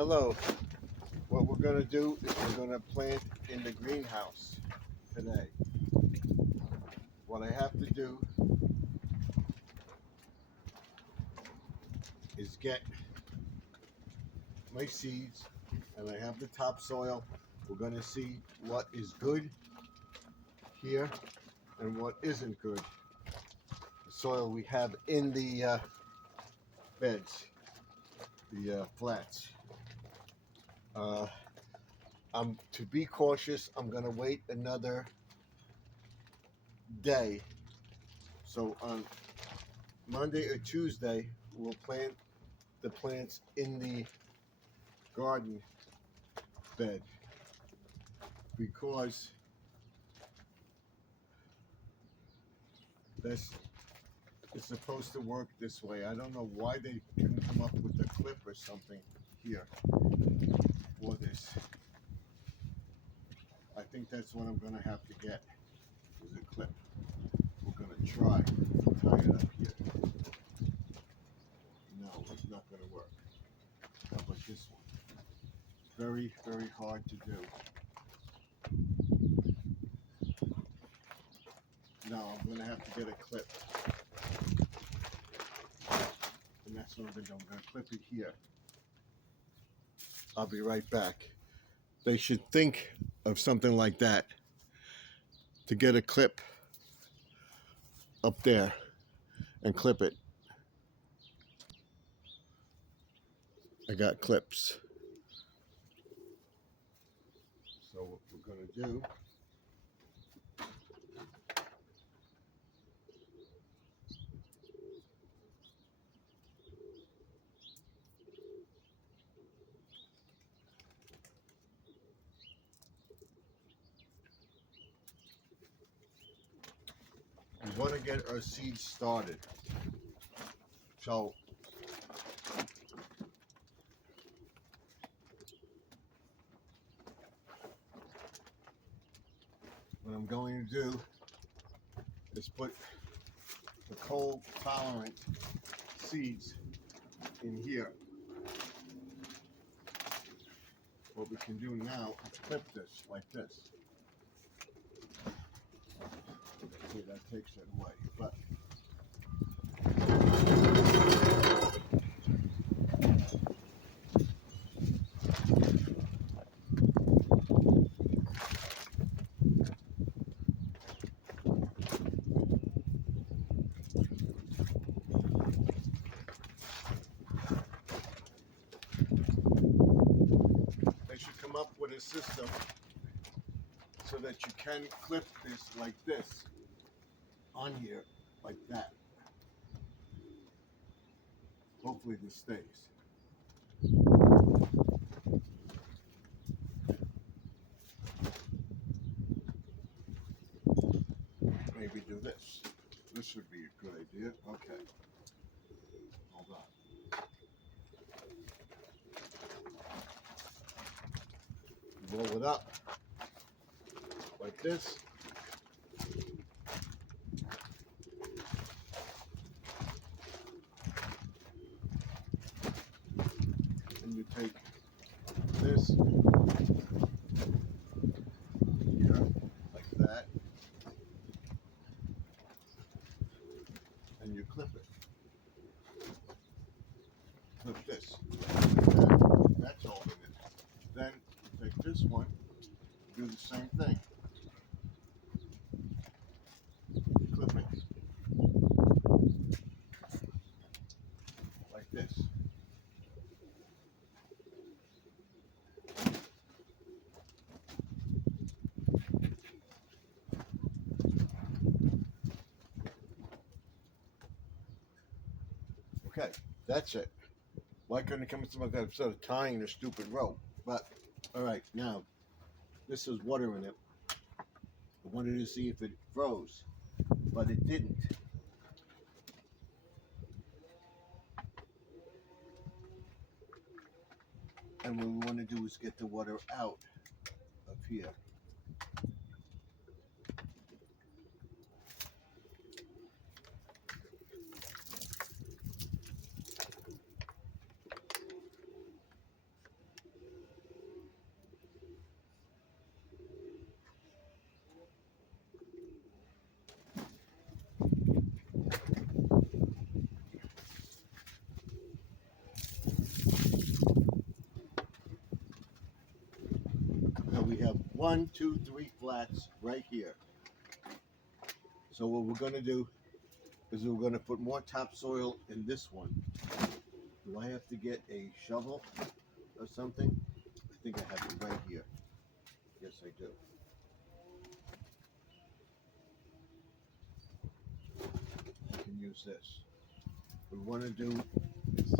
Hello. What we're going to do is we're going to plant in the greenhouse today. What I have to do is get my seeds, and I have the topsoil. We're going to see what is good here and what isn't good. The soil we have in the beds, the flats. To be cautious, I'm going to wait another day. So on Monday or Tuesday, we'll plant the plants in the garden bed, because this is supposed to work this way. I don't know why they couldn't come up with a clip or something here for this. I think that's what I'm going to have to get, is a clip. We're going to try to tie it up here. No, it's not going to work. How about this one? Very, very hard to do. No, I'm going to have to get a clip. And that's what I'm going to do. I'm going to clip it here. I'll be right back. They should think of something like that, to get a clip up there and clip it. I got clips. So what we're going to do, we want to get our seeds started. So what I'm going to do is put the cold tolerant seeds in here. What we can do now is clip this like this. See, that takes it away. But they should come up with a system so that you can clip this like this on here, like that. Hopefully this stays. Maybe do this. This would be a good idea. Okay. Hold on. Roll it up like this. And you take this here, like that, and you clip it. Clip this. That's holding it. Then you take this one, do the same thing. Clip it. Like this. Okay, that's it. Why couldn't it come with something like that instead of tying the stupid rope? But, alright, now, this is water in it. I wanted to see if it froze, but it didn't. And what we want to do is get the water out of here. 1, 2, 3 flats right here. So what we're going to do is we're going to put more topsoil in this one. Do I have to get a shovel or something? I think I have it right here. Yes, I do. I can use this. What we want to do is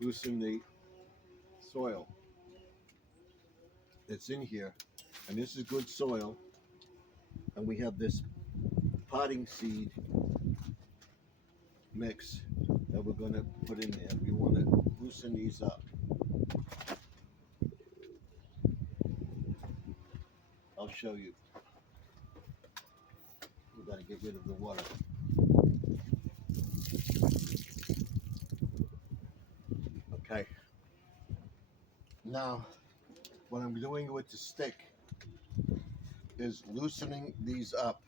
loosen the soil that's in here, and this is good soil, and we have this potting seed mix that we're going to put in there. We want to loosen these up. I'll show you. We got to get rid of the water. Okay. Now, what I'm doing with the stick is loosening these up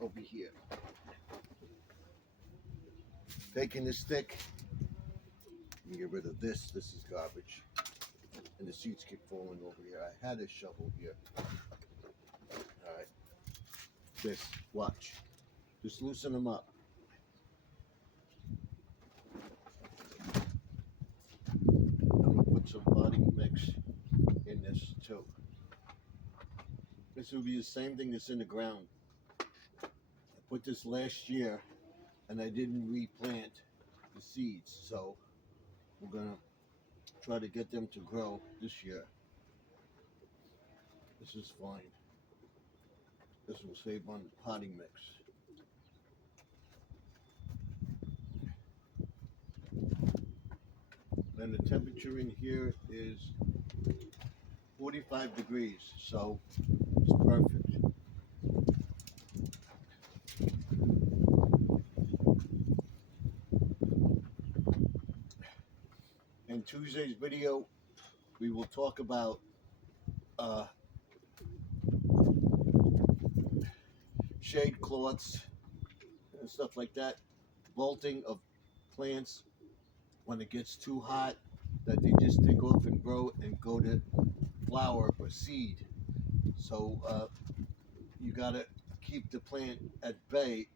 over here. Taking the stick, let me get rid of this. This is garbage. And the seeds keep falling over here. I had a shovel here. All right. This, watch. Just loosen them up. I'm gonna put some potting mix in this too. This will be the same thing that's in the ground. I put this last year and I didn't replant the seeds, so we're gonna try to get them to grow this year. This is fine. This will save on the potting mix. And the temperature in here is 45 degrees, so it's perfect. In Tuesday's video, we will talk about shade cloths and stuff like that, bolting of plants when it gets too hot, that they just take off and grow and go to flower or seed. So you gotta keep the plant at bay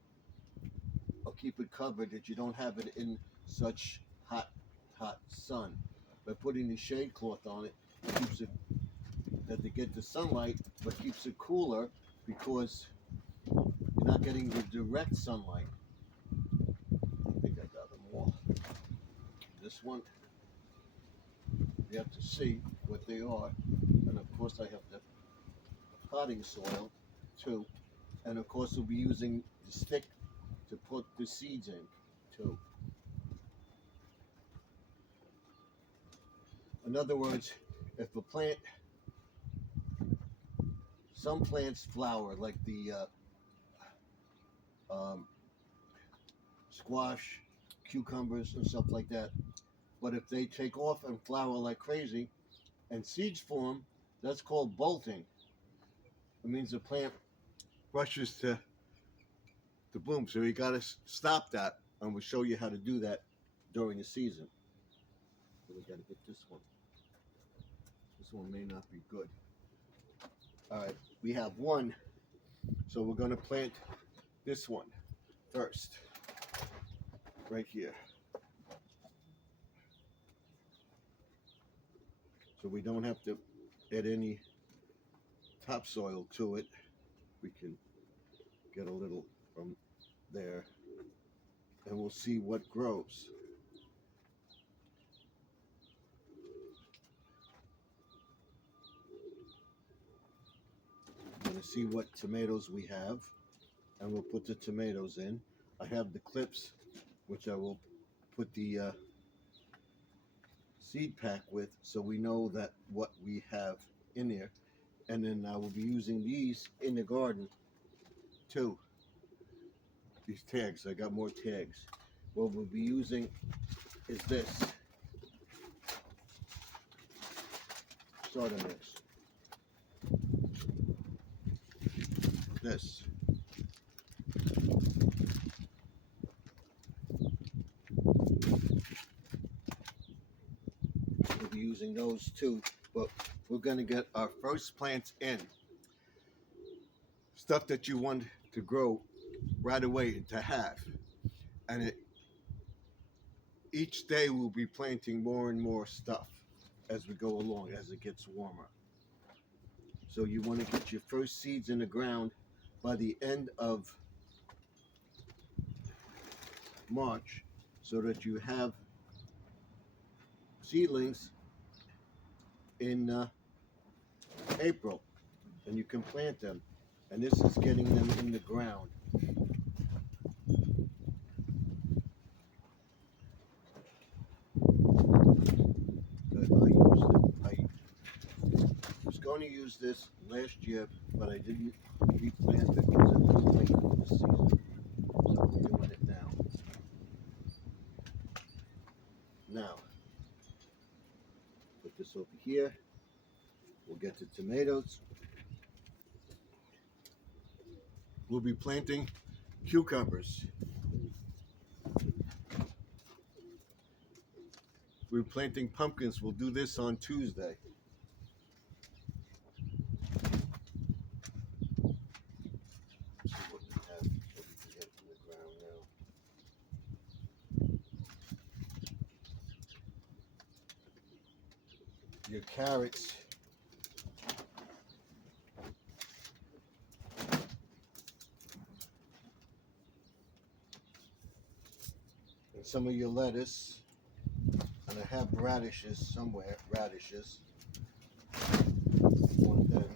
or keep it covered that you don't have it in such hot sun. By putting the shade cloth on it, it keeps it that they get the sunlight, but keeps it cooler because you're not getting the direct sunlight. I think I got them all. This one, you have to see what they are, and of course I have the potting soil too, and of course we'll be using the stick to put the seeds in too. In other words, if a plant, some plants flower like the squash, cucumbers and stuff like that, but if they take off and flower like crazy and seeds form, that's called bolting. It means the plant rushes to bloom, so you got to stop that, and we'll show you how to do that during the season. So we got to get this one. This one may not be good. All right, we have one, so we're going to plant this one first, right here. So we don't have to add any topsoil to it. We can get a little from there, and we'll see what grows. I'm going to see what tomatoes we have, and we'll put the tomatoes in. I have the clips, which I will put the seed pack with, so we know that what we have in there. And then I will be using these in the garden too. These tags, I got more tags. What we'll be using is this starter mix. This. We'll be using those too but we're going to get our first plants in. Stuff that you want to grow right away to have. And each day we'll be planting more and more stuff as we go along, as it gets warmer. So you want to get your first seeds in the ground by the end of March so that you have seedlings in April, and you can plant them. And this is getting them in the ground. I was going to use this last year, but I didn't replant it because it was late in the season. So we're doing it now. Now, put this over here. We'll get the tomatoes. We'll be planting cucumbers. We're planting pumpkins. We'll do this on Tuesday. Let's see what we have so we can get from the ground now. Your carrots. And some of your lettuce. And I have radishes somewhere. Radishes. Want them.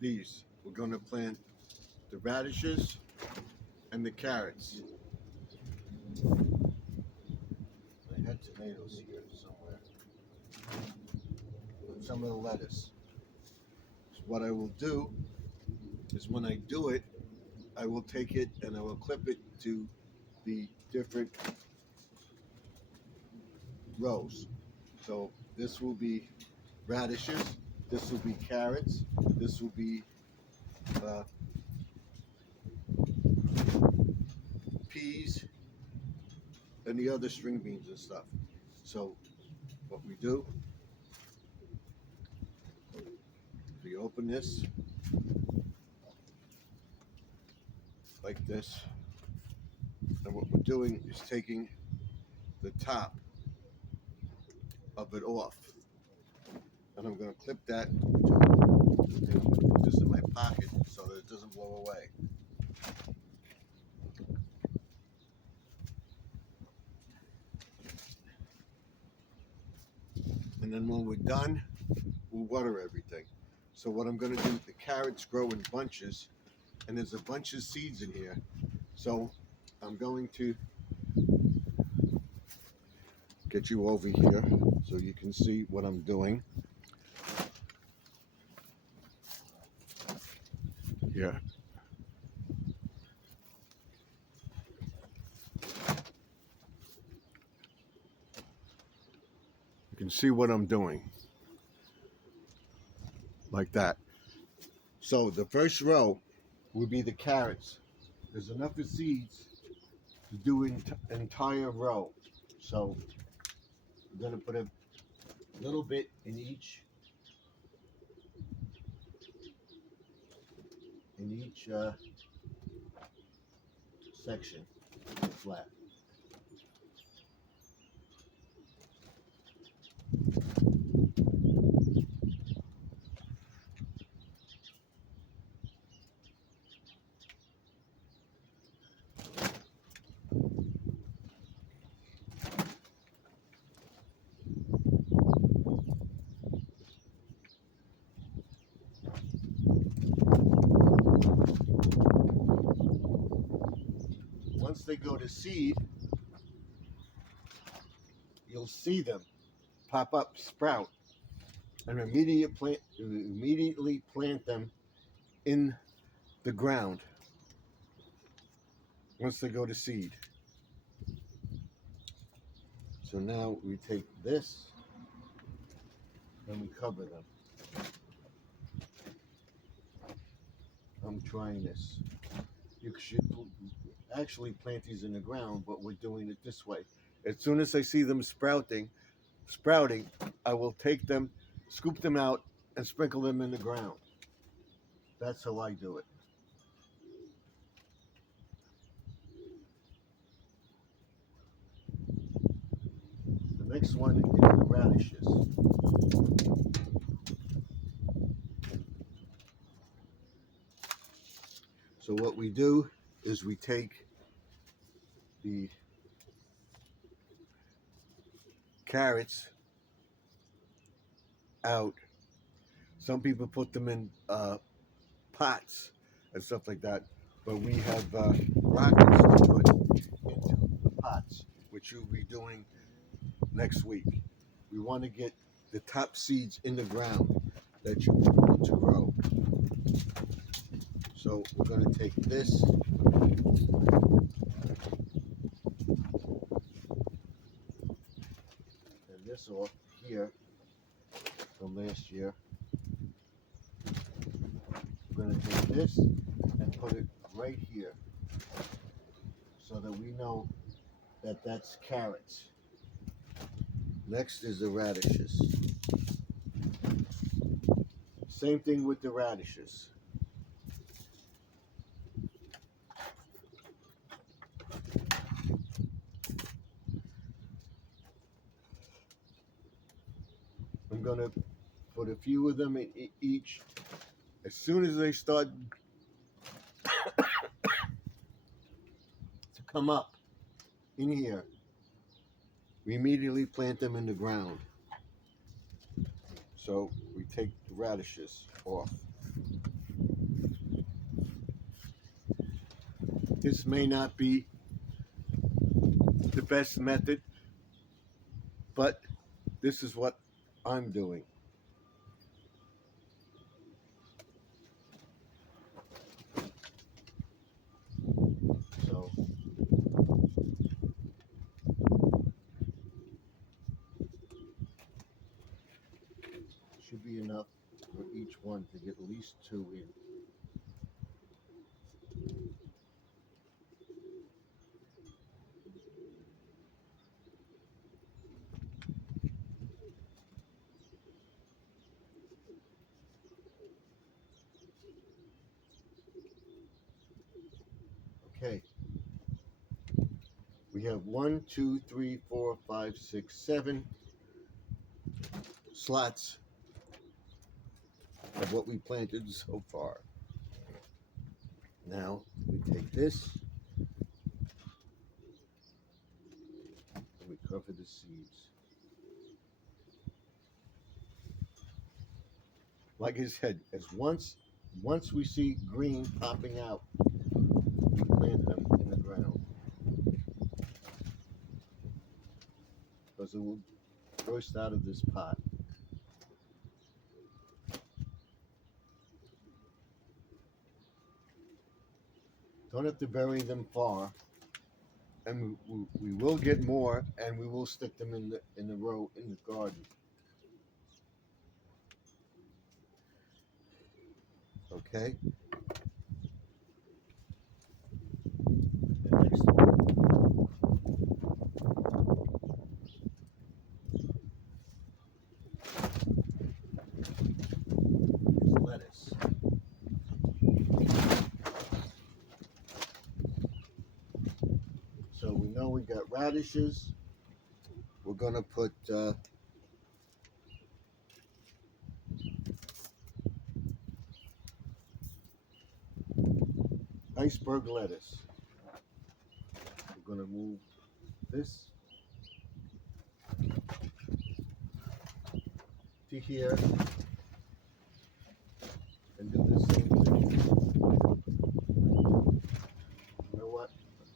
These. We're going to plant the radishes and the carrots. I had tomatoes here somewhere. And some of the lettuce. So what I will do is when I do it, I will take it and I will clip it to the different rows. So this will be radishes, this will be carrots, this will be peas, and the other string beans and stuff. So what we do, we open this like this, and what we're doing is taking the top of it off, and I'm going to clip that to, and I'm going to put this in my pocket so that it doesn't blow away. And then when we're done, we'll water everything. So what I'm going to do, the carrots grow in bunches, and there's a bunch of seeds in here. So I'm going to get you over here so you can see what I'm doing. Yeah. You can see what I'm doing. Like that. So the first row will be the carrots. There's enough of seeds to do an entire row. So I'm going to put a little bit in each section flat. Once they go to seed, you'll see them pop up, sprout, and immediately plant them in the ground once they go to seed. So now we take this and we cover them. I'm trying this. You should actually plant these in the ground, but we're doing it this way. As soon as I see them sprouting, I will take them, scoop them out, and sprinkle them in the ground. That's how I do it. The next one is the radishes. So what we do is we take the carrots out. Some people put them in pots and stuff like that, but we have rockets to put into the pots, which you'll be doing next week. We want to get the top seeds in the ground that you want to grow. So we're going to take this and this off here from last year. We're going to take this and put it right here so that we know that that's carrots. Next is the radishes. Same thing with the radishes. I'm going to put a few of them in each. As soon as they start to come up in here, we immediately plant them in the ground. So we take the radishes off. This may not be the best method, but this is what I'm doing. So should be enough for each one to get at least 2 in. Okay. We have 1, 2, 3, 4, 5, 6, 7 slots of what we planted so far. Now we take this and we cover the seeds. Like I said, once we see green popping out, we plant them in the ground because it will burst out of this pot. Don't have to bury them far, and we will get more, and we will stick them in the row in the garden. Okay. The next one is lettuce. So we know we got radishes. We're gonna put iceberg lettuce. We're gonna move this to here and do the same thing. You know what?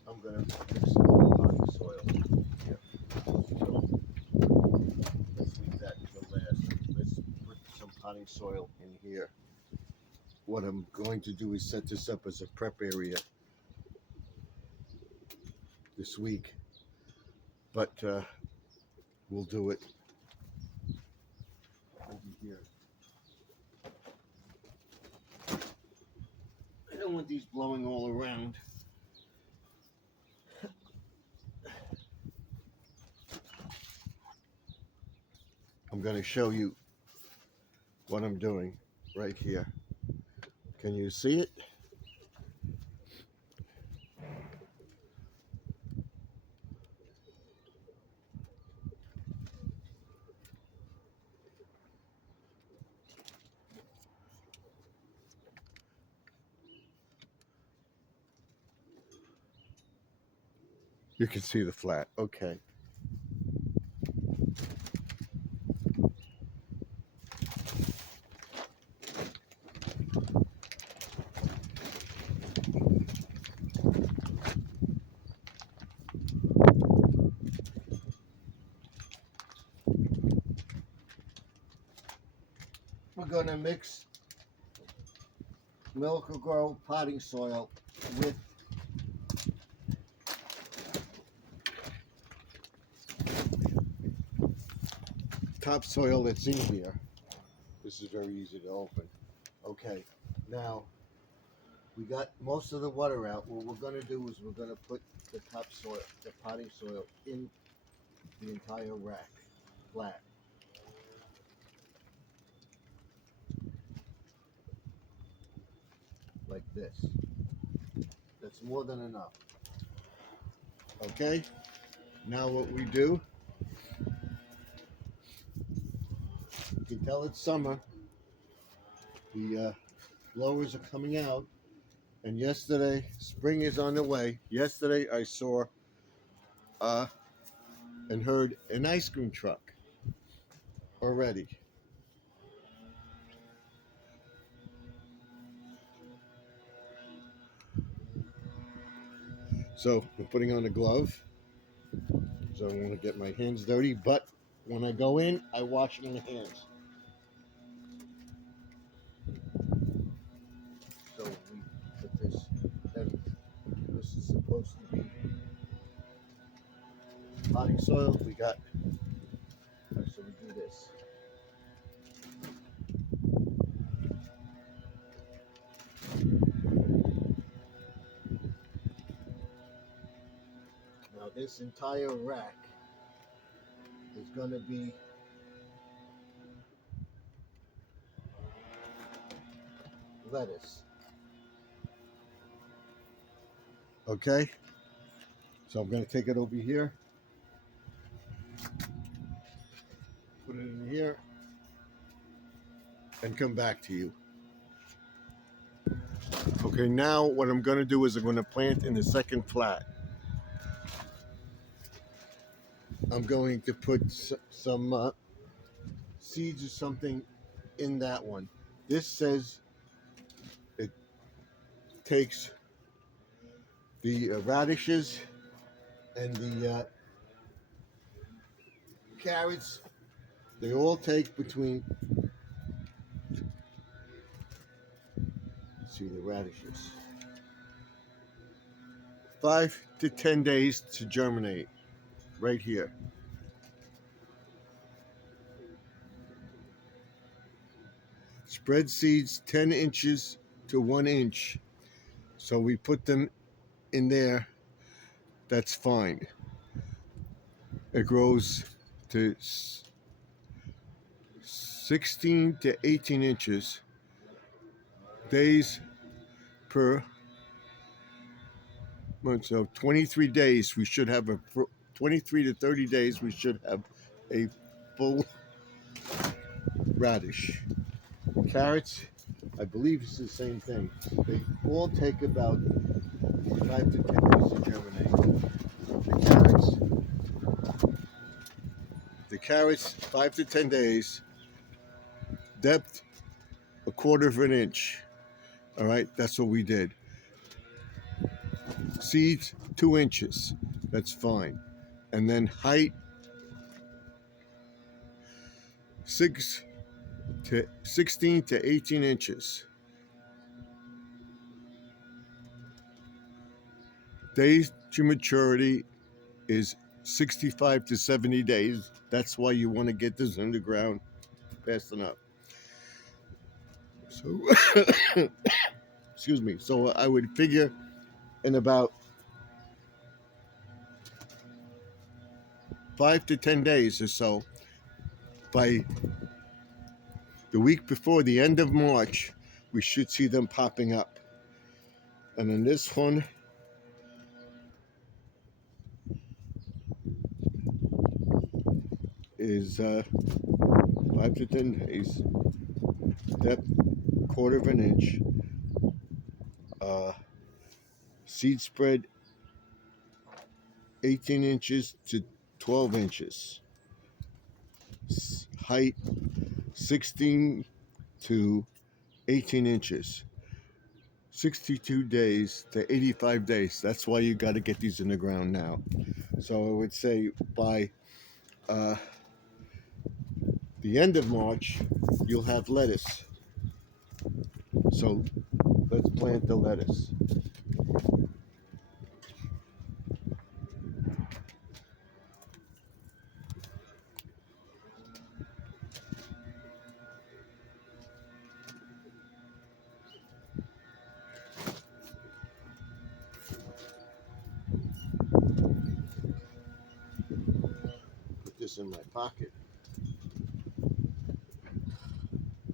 I'm gonna mix some potting soil here. So let's leave that to last. Let's put some potting soil in here. What I'm going to do is set this up as a prep area this week, but we'll do it over here. I don't want these blowing all around. going to show you what I'm doing right here. Can you see it? You can see the flat. Okay. We're going to mix Miracle-Gro potting soil with topsoil that's in here. This is very easy to open. Okay, now we got most of the water out. What we're going to do is we're going to put the topsoil, the potting soil, in the entire rack, flat. Like this. That's more than enough. Okay, now what we do, you can tell it's summer. The blowers are coming out, and yesterday, spring is on the way. Yesterday I saw and heard an ice cream truck already. So I'm putting on a glove, so I don't want to get my hands dirty, but when I go in, I wash my hands. So we put this, and this is supposed to be potting soil. We got, so we do this. Now this entire rack is going to be lettuce. Okay, so I'm going to take it over here, put it in here, and come back to you. Okay, now what I'm going to do is I'm going to plant in the second flat. I'm going to put some seeds or something in that one. This says it takes the radishes and the carrots. They all take between, let's see, the radishes, 5 to 10 days to germinate. Right here. Spread seeds 10 inches to 1 inch. So we put them in there. That's fine. It grows to 16 to 18 inches. Days per month. So 23 days we should have 23 to 30 days we should have a full radish. Carrots, I believe it's the same thing. They all take about 5 to 10 days to germinate. The carrots 5 to 10 days. Depth 1/4 of an inch. All right, that's what we did. Seeds 2 inches. That's fine. And then height 16 to 18 inches. Days to maturity is 65 to 70 days. That's why you want to get this underground fast enough. So, excuse me. So I would figure in about 5 to 10 days or so, by the week before the end of March, we should see them popping up. And then this one is 5 to 10 days, depth 1/4 of an inch, seed spread 18 inches to 12 inches, height 16 to 18 inches, 62 days to 85 days. That's why you got to get these in the ground now. So I would say by the end of March, you'll have lettuce. So let's plant the lettuce. Put this in my pocket.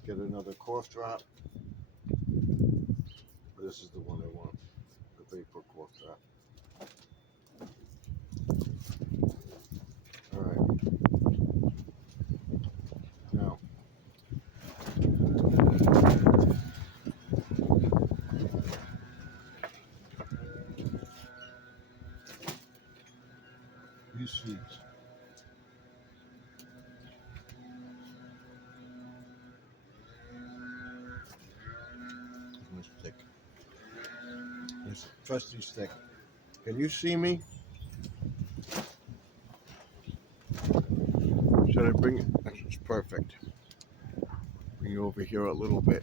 Get another cough drop. This is the one I want, the vapor cough drop. All right. Now, these seeds. My stick. This trusty stick. Can you see me? Should I bring it? It's perfect. Bring you over here a little bit.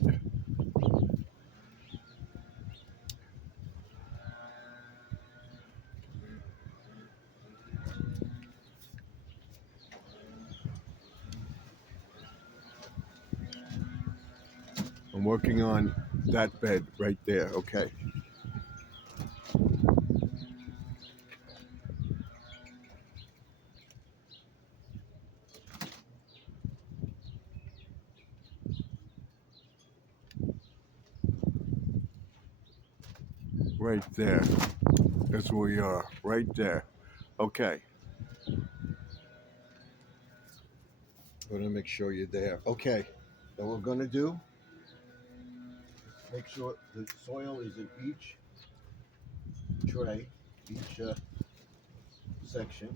I'm working on that bed right there. Okay. Right there. That's where we are. Right there. Okay. I'm gonna make sure you're there. Okay. Then what we're gonna do, make sure the soil is in each tray, each section.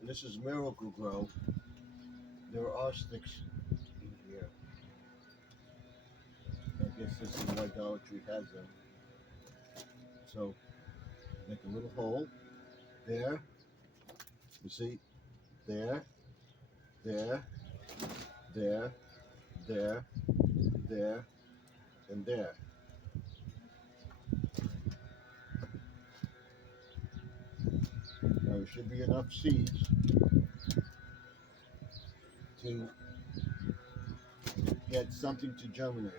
And this is Miracle Grow. There are sticks in here. I guess this is why Dollar Tree has them. So make a little hole there. You see, there, there, there, there, there, and there. Now there should be enough seeds to get something to germinate.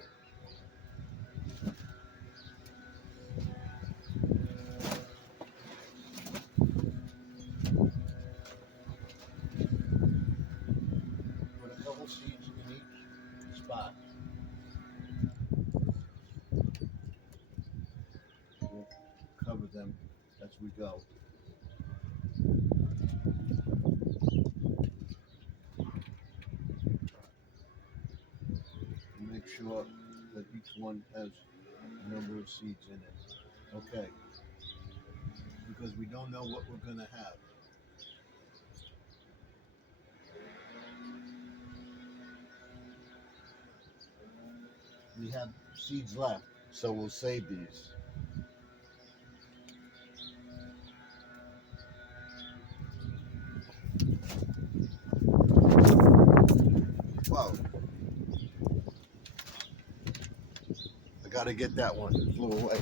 Put a couple seeds in each spot. We'll cover them as we go. Make sure that each one has a number of seeds in it. Okay. Because we don't know what we're going to have. We have seeds left, so we'll save these. Whoa. I gotta get that one. It flew away.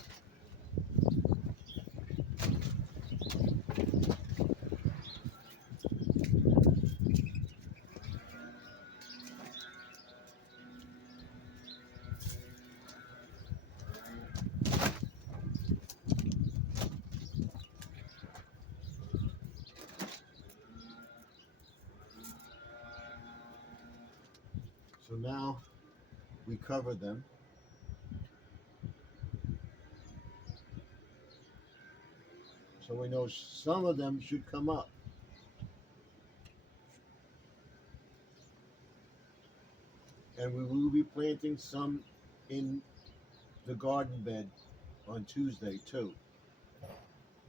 So now we cover them. So we know some of them should come up. And we will be planting some in the garden bed on Tuesday too.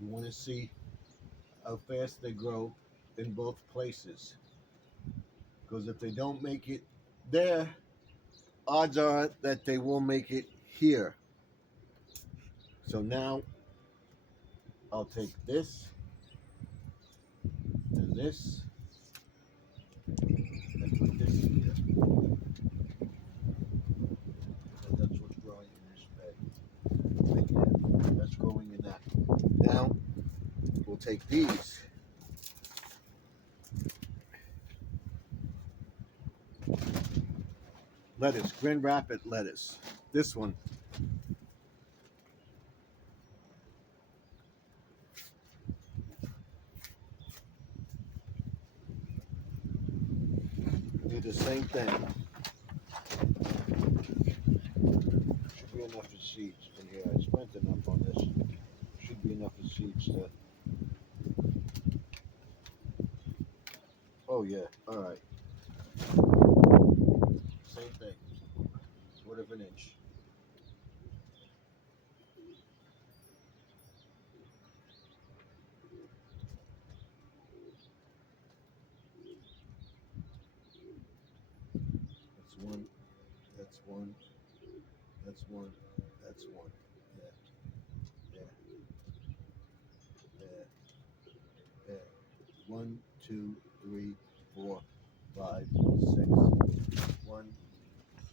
We want to see how fast they grow in both places. Because if they don't make it there, odds are that they will make it here. So now I'll take this and this and put this here. And that's what's growing in this bed. Right there. That's growing in that. Now we'll take these. Lettuce, Grand Rapid lettuce. This one. Do the same thing. Should be enough of seeds in here. I spent enough on this. Should be enough of seeds to. Oh yeah. All right. Same thing. Quarter of an inch. That's one. That's one. That's one. That's one. Yeah. Yeah. Yeah. Yeah. 1, 2, 3, 4, 5, 6. 1,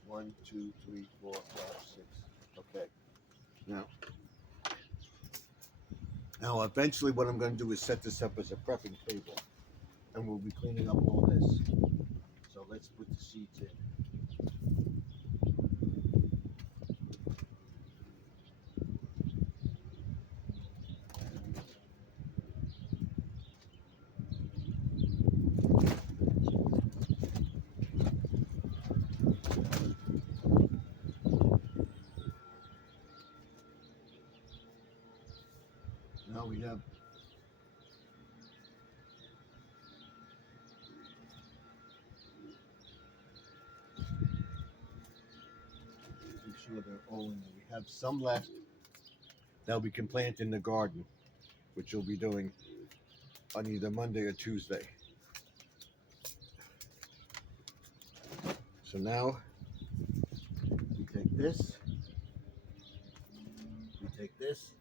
1, 2, 3, 4, 5, 6. Okay. Now eventually what I'm going to do is set this up as a prepping table. And we'll be cleaning up all this. So let's put the seeds in. Now we have make sure they're all in there. We have some left that we can plant in the garden, which we'll be doing on either Monday or Tuesday. So now we take this, we take this.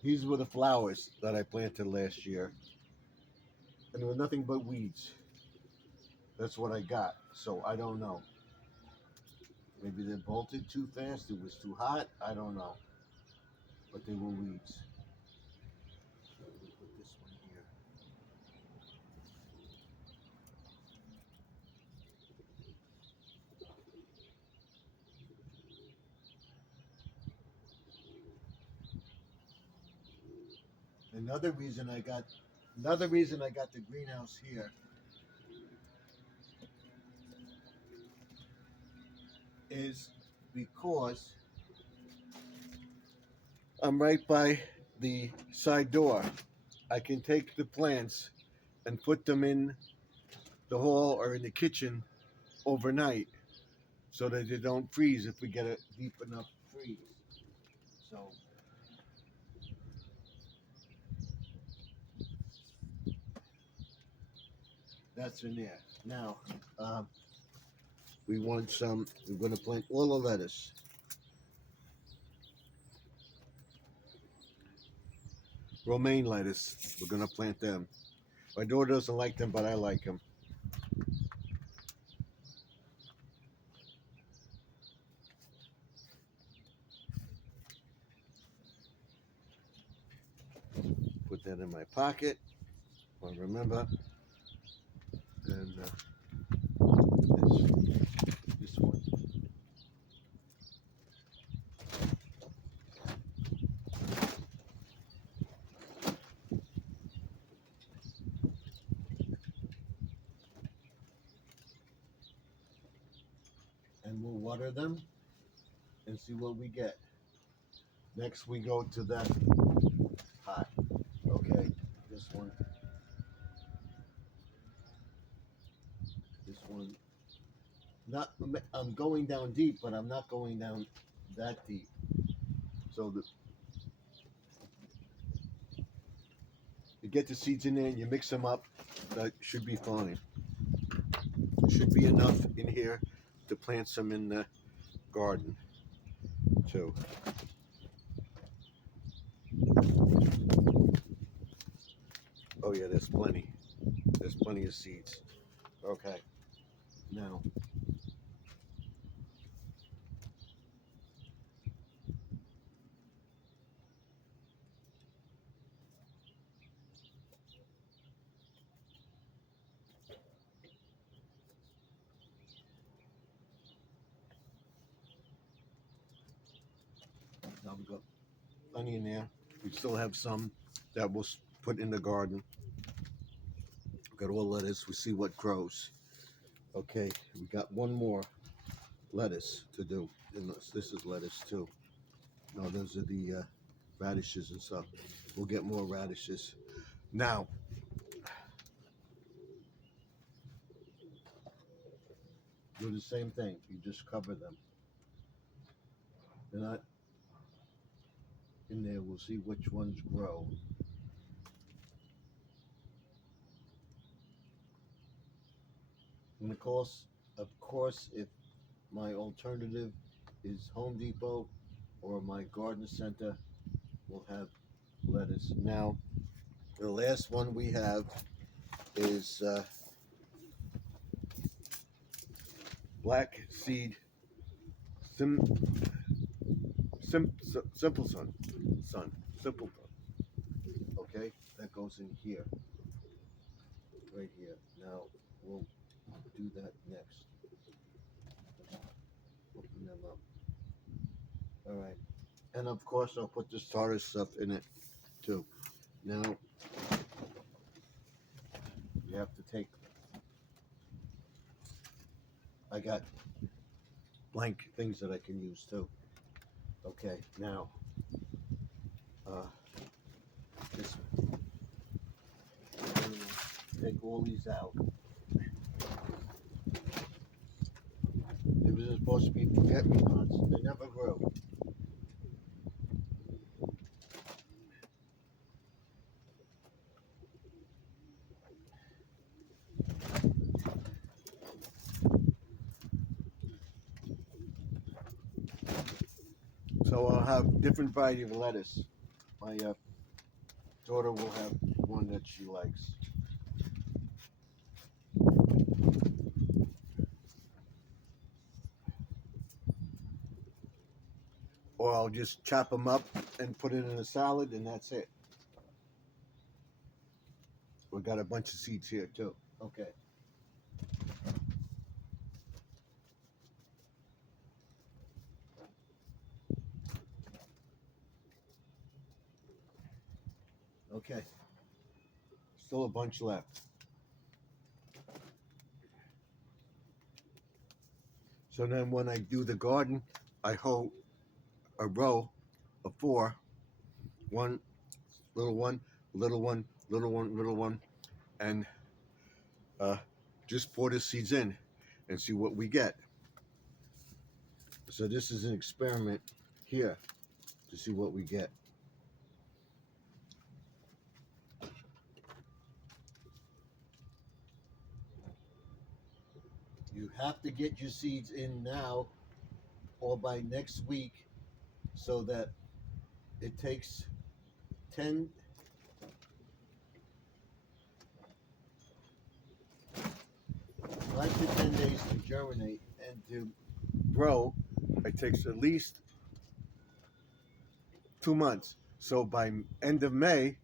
These were the flowers that I planted last year, and there were nothing but weeds. That's what I got, so I don't know. Maybe they bolted too fast, it was too hot, I don't know. But they were weeds. So we put this one here. Another reason I got the greenhouse here is because I'm right by the side door. I can take the plants and put them in the hall or in the kitchen overnight so that they don't freeze if we get a deep enough freeze. So that's in there. Now, we're going to plant all the lettuce. Romaine lettuce, we're going to plant them. My daughter doesn't like them, but I like them. Put that in my pocket. I'll remember. And this one. water them and see what we get. Next we go to that pot. Okay, this one. This one. Not I'm going down deep, but I'm not going down that deep. So you get the seeds in there and you mix them up. That should be fine. Should be enough in here to plant some in the garden too. Oh yeah, there's plenty. There's plenty of seeds. Okay, now we got plenty in there. We still have some that we'll put in the garden. We got all lettuce. We see what grows. Okay, we got one more lettuce to do. And this is lettuce too. No, those are the radishes and stuff. We'll get more radishes. Now, do the same thing. You just cover them. They're not in there. We'll see which ones grow. And of course, if my alternative is Home Depot or my garden center, will have lettuce. Now, the last one we have is black seed sim, simple simple. Okay, that goes in here, right here. Now we'll do that next. Let's open them up. All right, and of course I'll put the starter stuff in it too. Now you have to take. I got blank things that I can use too. Okay, now this take all these out. It was supposed to be forget-me-nots. They never grew. So I'll have different variety of lettuce. My daughter will have one that she likes. Or I'll just chop them up and put it in a salad, and that's it. We got a bunch of seeds here too. Okay. Okay. Still a bunch left. So then when I do the garden, I hoe a row of four. One, little one, little one, little one, little one, and just pour the seeds in and see what we get. So this is an experiment here to see what we get. You have to get your seeds in now or by next week so that it takes 10 5 to 10 days to germinate and to grow. It takes at least 2 months. So by end of May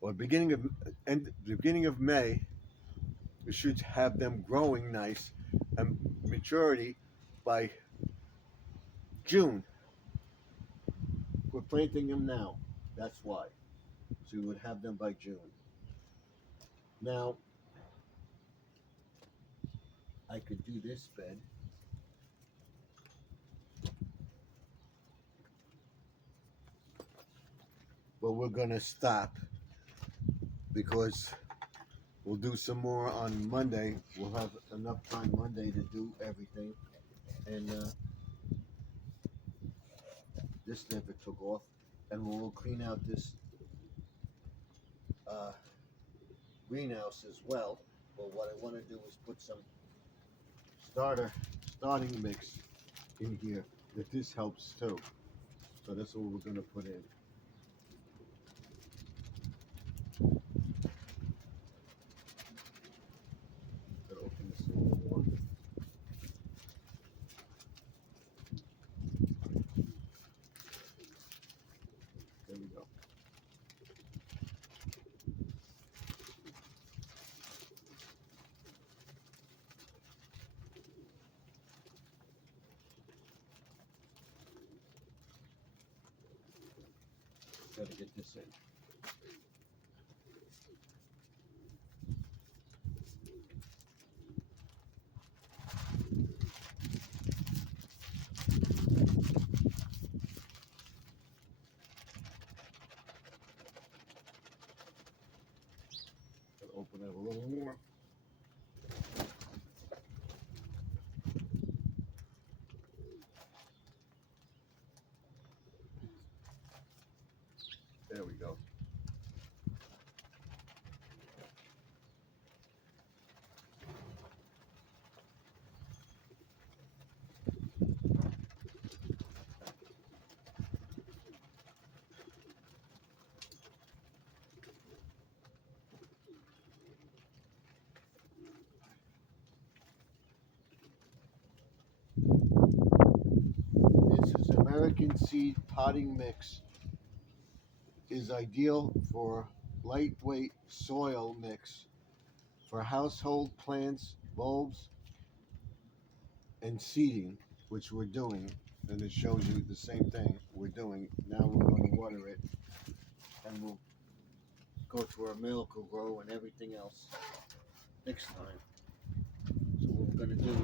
or beginning of May, we should have them growing nice and maturity by June. We're planting them now. That's why. So we would have them by June. Now, I could do this bed but we're gonna stop because we'll do some more on Monday. We'll have enough time Monday to do everything. And this never took off. And we'll clean out this uh, greenhouse as well. But what I want to do is put some starting mix in here. That this helps too. So that's what we're gonna put in. Gotta open this a little more. There we go. Gotta get this in. Gotta open it a little more. There we go. This is American seed potting mix. Is ideal for lightweight soil mix for household plants, bulbs, and seeding, which we're doing. And it shows you the same thing we're doing. Now we're going to water it, and we'll go to our miracle grow and everything else next time. So what we're going to do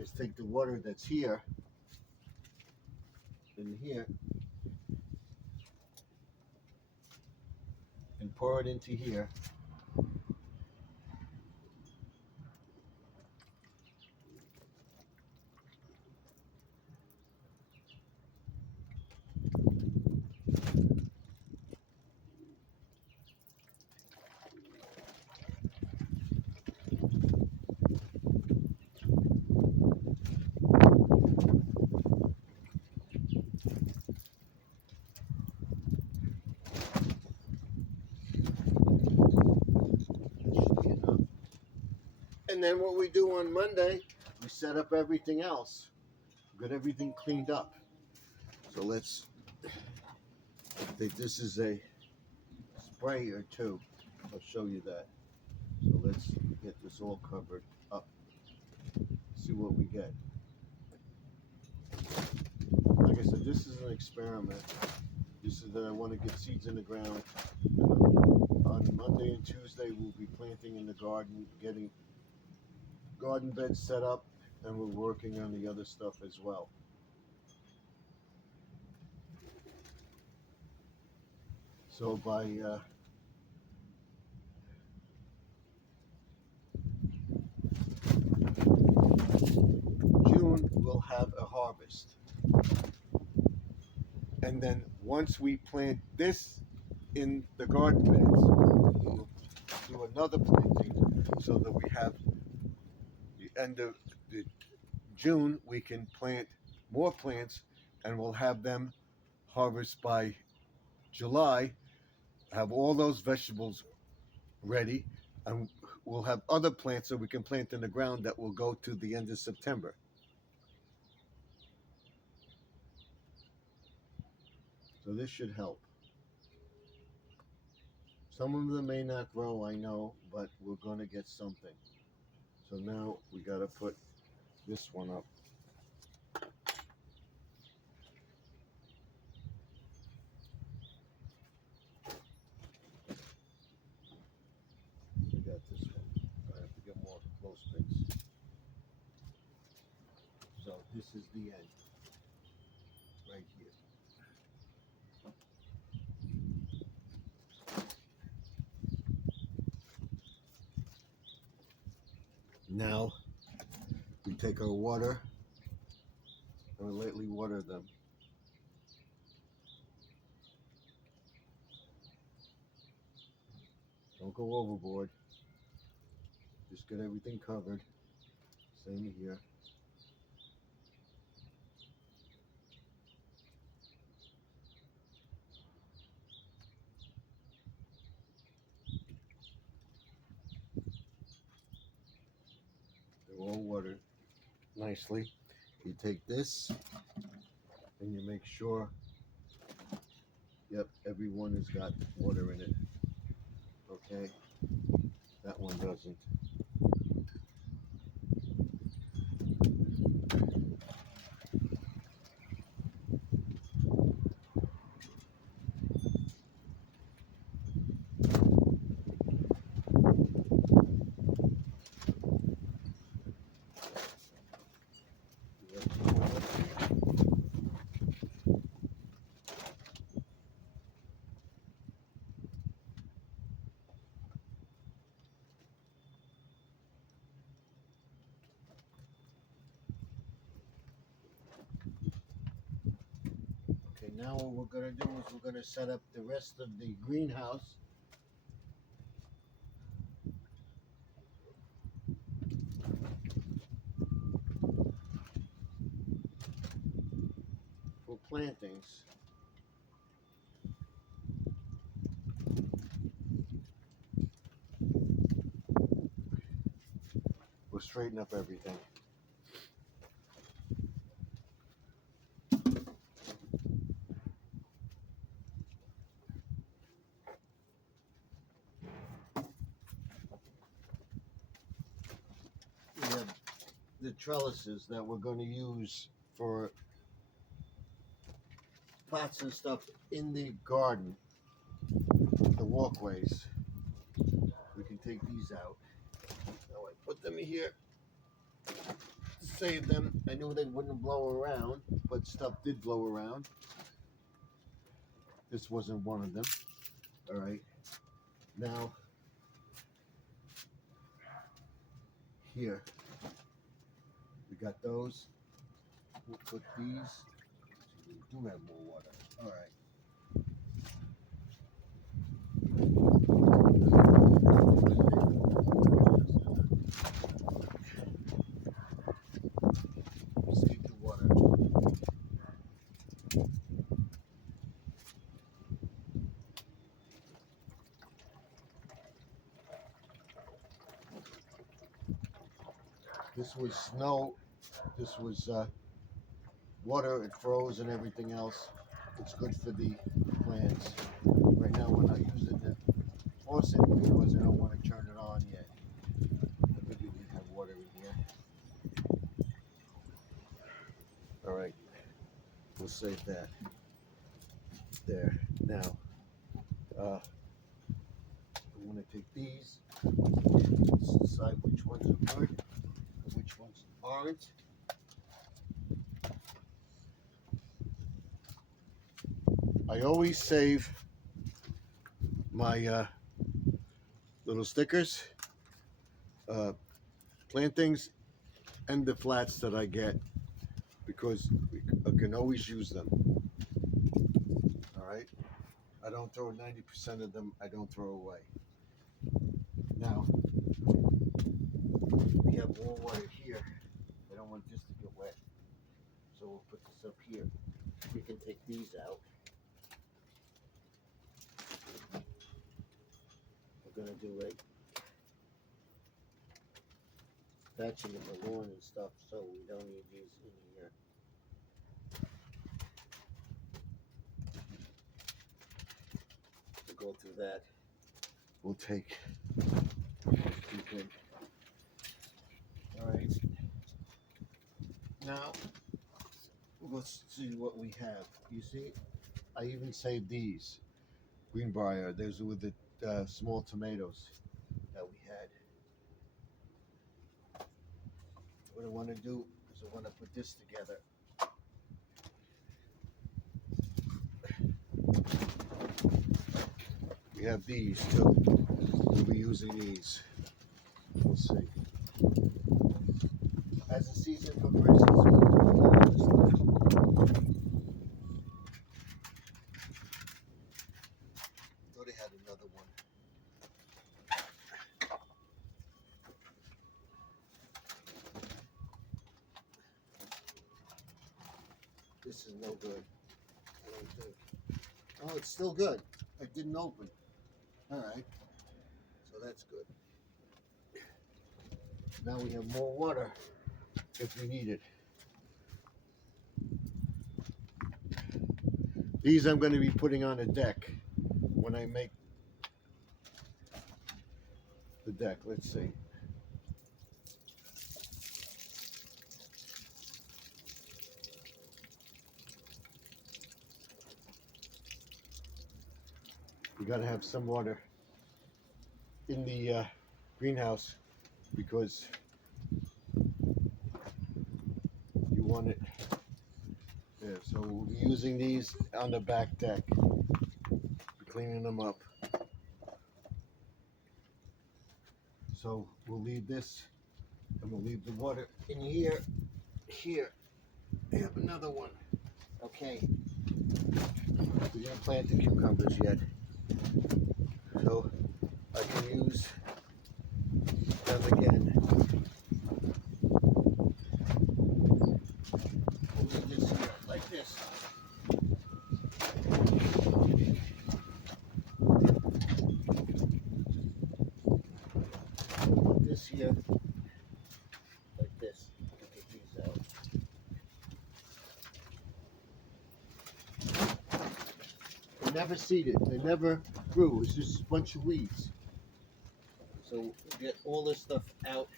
is take the water that's here in here and pour it into here. And then what we do on Monday, we set up everything else. Get everything cleaned up. So let's, I think this is a spray or two. I'll show you that. So let's get this all covered up. See what we get. Like I said, this is an experiment. This is that I want to get seeds in the ground. On Monday and Tuesday, we'll be planting in the garden, getting garden beds set up, and we're working on the other stuff as well. So by June, we'll have a harvest. And then once we plant this in the garden beds, we'll do another planting so that we have the end of the June, we can plant more plants and we'll have them harvest by July, have all those vegetables ready, and we'll have other plants that we can plant in the ground that will go to the end of September. So this should help. Some of them may not grow, I know, but we're going to get something. So now we got to put this one up. We got this one. I have to get more clothespins. So this is the end, right here. take our water and we lightly water them. Don't go overboard. Just get everything covered. Same here. They're all watered nicely. You take this and you make sure, yep, every one has got water in it. Okay, that one doesn't. Okay, now what we're gonna do is we're gonna set up the rest of the greenhouse. For plantings. We'll straighten up everything. We have the trellises that we're going to use for pots and stuff in the garden, the walkways. We can take these out. Now I put them here to save them. I knew they wouldn't blow around, but stuff did blow around. This wasn't one of them. All right. Now, here, we got those. We'll put these. We do have more water. All right. Save the water. This was snow. This was water. It froze and everything else. It's good for the plants. Right now we're not using the faucet because I don't want to turn it on yet. I think we have water in here. All right, we'll save that there. Now, I'm going to take these. Let's decide which ones are good and which ones aren't. I always save my little stickers, plantings, and the flats that I get because I can always use them. All right, I don't throw 90% of them. I don't throw away. Now we have more water here. I don't want this to get wet, so we'll put this up here. We can take these out. We're gonna do like patching of the lawn and stuff, so we don't need these in here. We'll go through that. We'll take. All right. Now we'll see what we have. You see, I even saved these greenbrier. Those were the small tomatoes that we had. What I want to do is I want to put this together. We have these too. We'll be using these. We'll see. As the season thought I had another one. This is no good, I don't think. Oh, it's still good. I didn't open. All right, so that's good. Now we have more water if we need it. These I'm going to be putting on a deck when I make the deck. Let's see. We got to have some water in the greenhouse because you want it. Yeah, so we'll be using these on the back deck, cleaning them up. So we'll leave this and we'll leave the water in here. Here, I have another one. Okay, we didn't plant the cucumbers yet, so I can use them again. We'll leave this here like this. Put this here like this. Get these out. They never seeded. They never grew. It's just a bunch of weeds. So we'll get all this stuff out.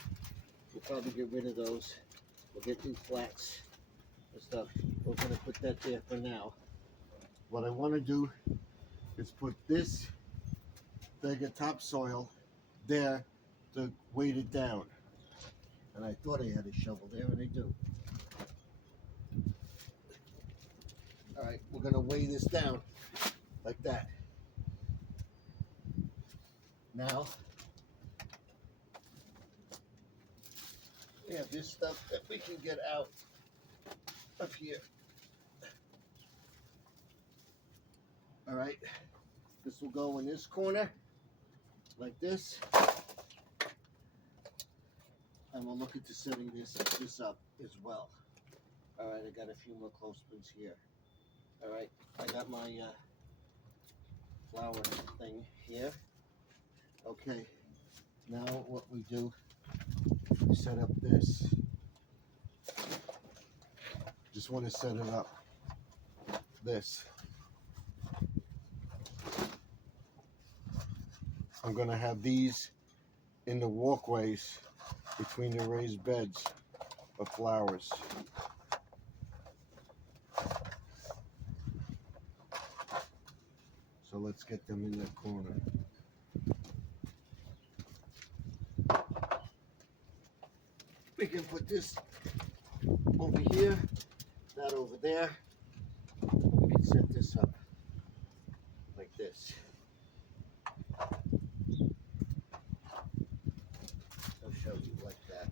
We'll probably get rid of those. We'll get new flats and stuff. We're going to put that there for now. What I want to do is put this bag of topsoil there to weight it down. And I thought I had a shovel there, and I do. All right, we're going to weigh this down like that. Now, we have this stuff that we can get out of here. All right, this will go in this corner like this. And we'll look into setting this up as well. All right, I got a few more clothespins here. All right, I got my flour thing here. Okay, now what we do is set up this. Just want to set it up. This. I'm going to have these in the walkways between the raised beds of flowers. So let's get them in that corner. We can put this over here, that over there. We can set this up like this. I'll show you like that.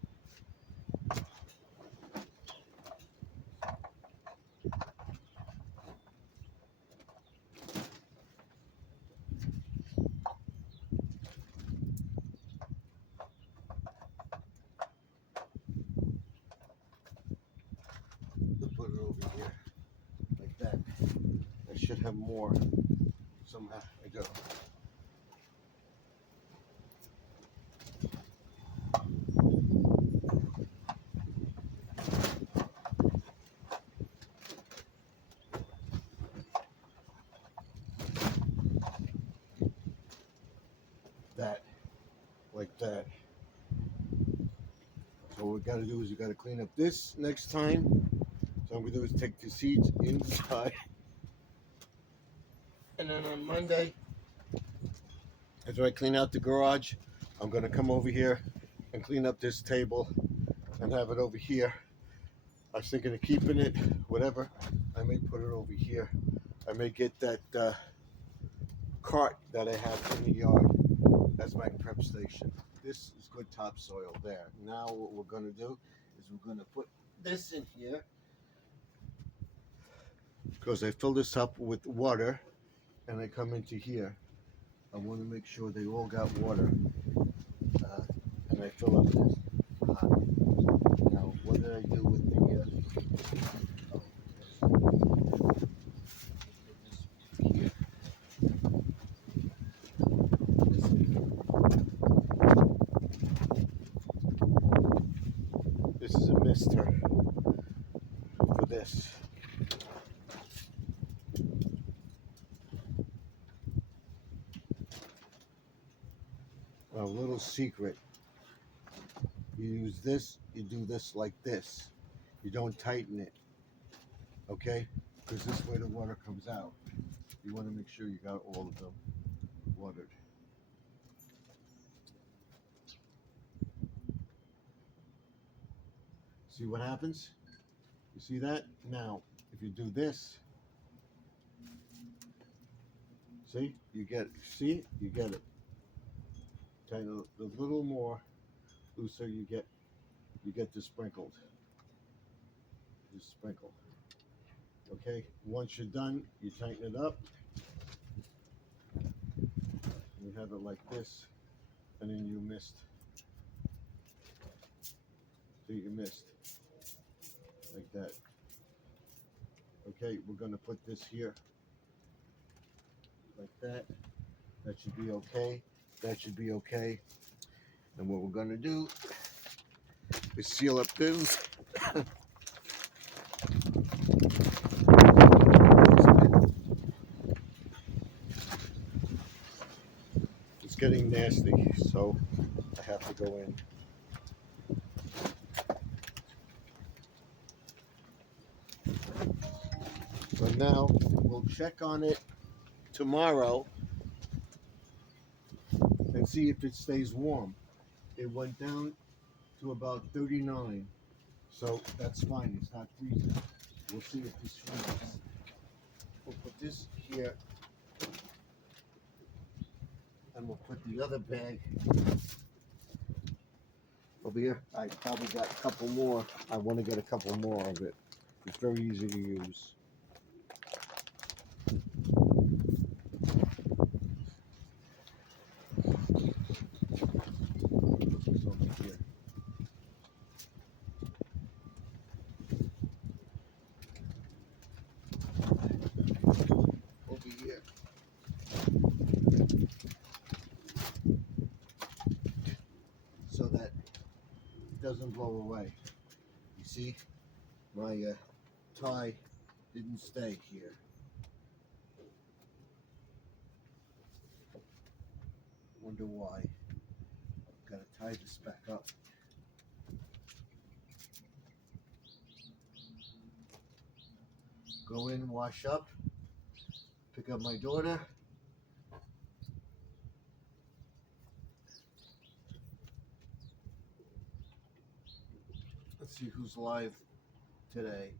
Put it over here like that. I should have more somehow. I do. That, like that. So what we got to do is we got to clean up this next time. So what I'm going to do is take the seeds inside. And then on Monday, after I clean out the garage, I'm going to come over here and clean up this table and have it over here. I was thinking of keeping it, whatever. I may put it over here. I may get that cart that I have in the yard as my prep station. This is good topsoil there. Now what we're going to do is we're going to put this in here because I fill this up with water and I come into here I want to make sure they all got water, and I fill up this pot. Now, what did I do with the? Oh, here. This is a mister for this. A little secret. You use this, you do this like this. You don't tighten it, okay? Because this way the water comes out. You want to make sure you got all of them watered. See what happens? You see that? Now, if you do this, see? You get it. See it? You get it. Tighten it a little more looser, you get this sprinkled. Just sprinkle. Okay? Once you're done, you tighten it up. You have it like this, and then you mist. So you mist like that. Okay, we're gonna put this here like that. That should be okay. That should be okay. And what we're gonna do is seal up this. It's getting nasty, so I have to go in. So now we'll check on it tomorrow and see if it stays warm. It went down to about 39, so that's fine. It's not freezing. We'll see if this freezes. We'll put this here, and we'll put the other bag over here. I probably got a couple more. I want to get a couple more of it. It's very easy to use. Put this over here. Over here. So that it doesn't blow away. You see, my tie didn't stay here. Wonder why. Gotta tie this back up. Go in, wash up, pick up my daughter. Let's see who's live today.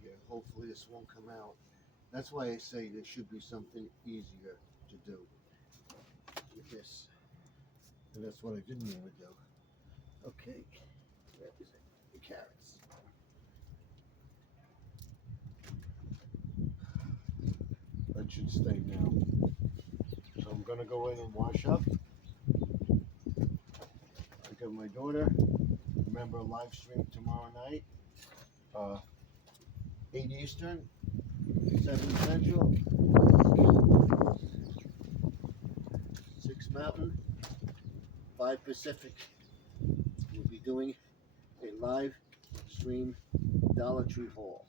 Here, hopefully this won't come out. That's why I say there should be something easier to do with this. And that's what I didn't want to do. Okay, where is it? The carrots. That should stay now. So I'm gonna go in and wash up. Pick up my daughter. Remember, live stream tomorrow night, 8 Eastern, 7 Central, 6 Mountain, 5 Pacific. We'll be doing a live stream Dollar Tree haul.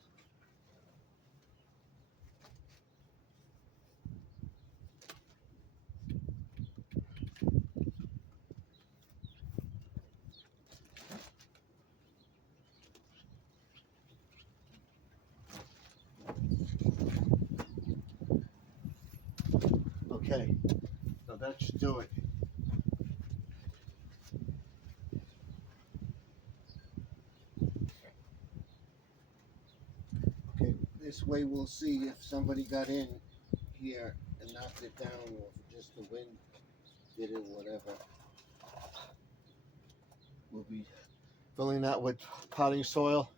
Okay, so that should do it. This way we'll see if somebody got in here and knocked it down, or if just the wind did it, whatever. We'll be filling that with potting soil,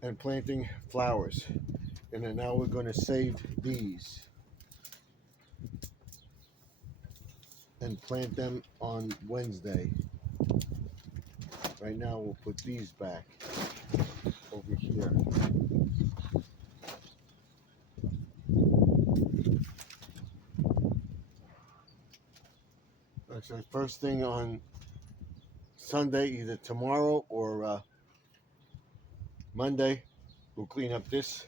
and planting flowers. And then now we're going to save these and plant them on Wednesday. Right now we'll put these back over here. So first thing on Sunday, either tomorrow or Monday, we'll clean up this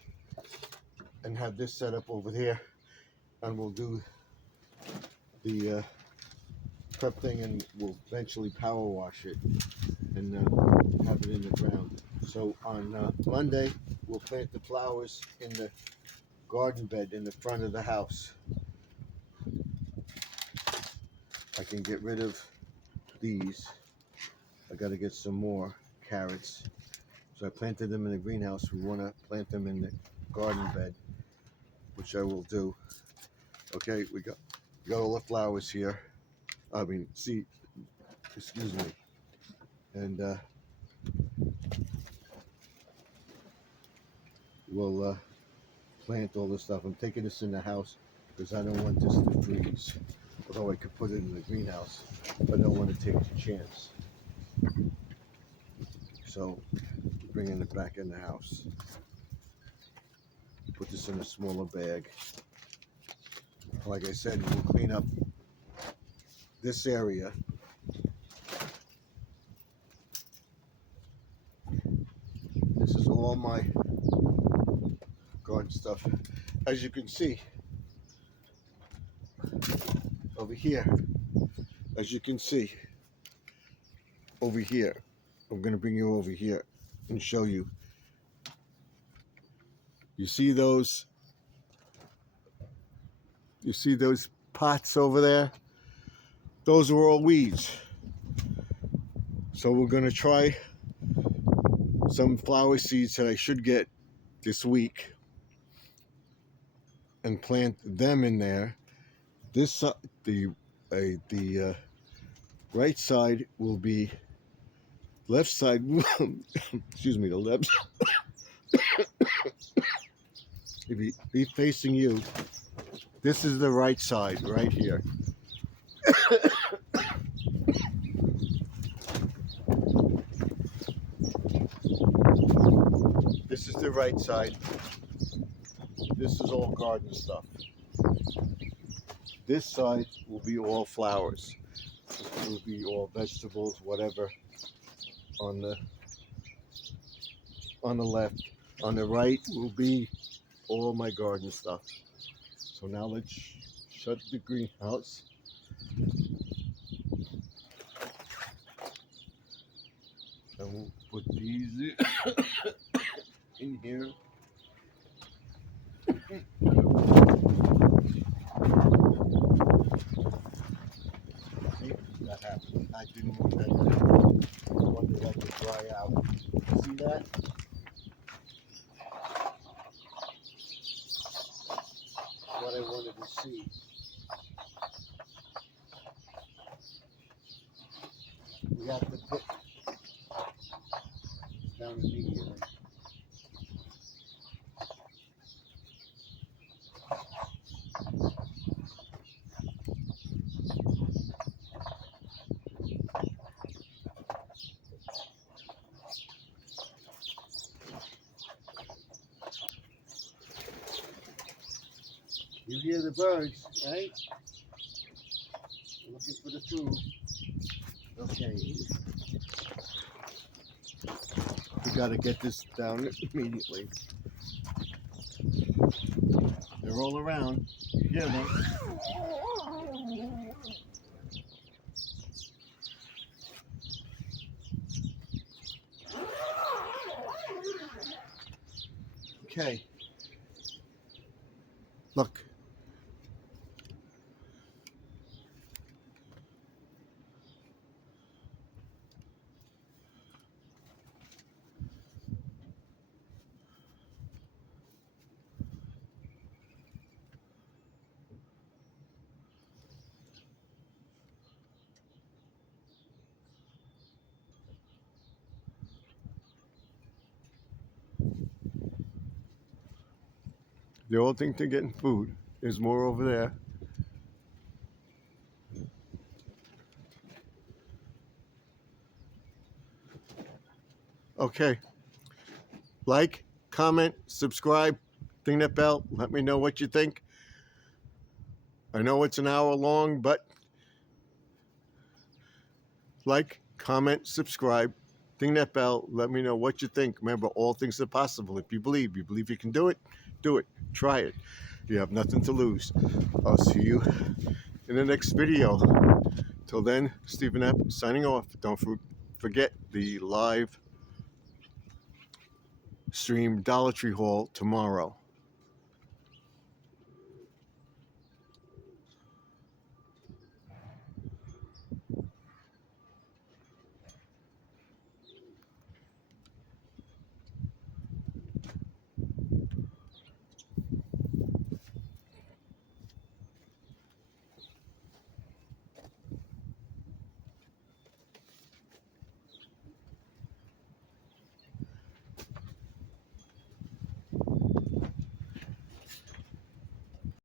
and have this set up over here, and we'll do the prep thing, and we'll eventually power wash it and have it in the ground. So on Monday, we'll plant the flowers in the garden bed in the front of the house. I can get rid of these. I got to get some more carrots. So I planted them in the greenhouse. We want to plant them in the garden bed, which I will do. Okay, we got all the flowers here. I mean, seed, excuse me. And we'll plant all this stuff. I'm taking this in the house because I don't want this to freeze. Although I could put it in the greenhouse, but I don't want to take the chance. So, bringing it back in the house. Put this in a smaller bag. Like I said, we'll clean up this area. This is all my garden stuff. As you can see, over here, over here, I'm going to bring you over here and show you. You see those pots over there? Those are all weeds. So we're going to try some flower seeds that I should get this week and plant them in there. This the right side will be, left side excuse me, the left be facing you. This is the right side right here. This is the right side. This is all garden stuff. This side will be all flowers. It will be all vegetables, whatever. On the left. On the right will be all my garden stuff. So now let's shut the greenhouse. And we'll put these in here. See, that happened. I didn't want that to, I wanted that to dry out. See that? What I wanted to see. We have to put down immediately. You hear the birds, right? Looking for the food. Okay. We gotta get this down immediately. They're all around. You hear them? Okay. Look. They all think they're getting food. There's more over there. Okay. Like, comment, subscribe, ding that bell. Let me know what you think. I know it's an hour long, but like, comment, subscribe, ding that bell. Let me know what you think. Remember, all things are possible. If you believe you can do it, do it. Try it. You have nothing to lose. I'll see you in the next video. Till then, Stephen Epp signing off. Don't forget the live stream Dollar Tree haul tomorrow.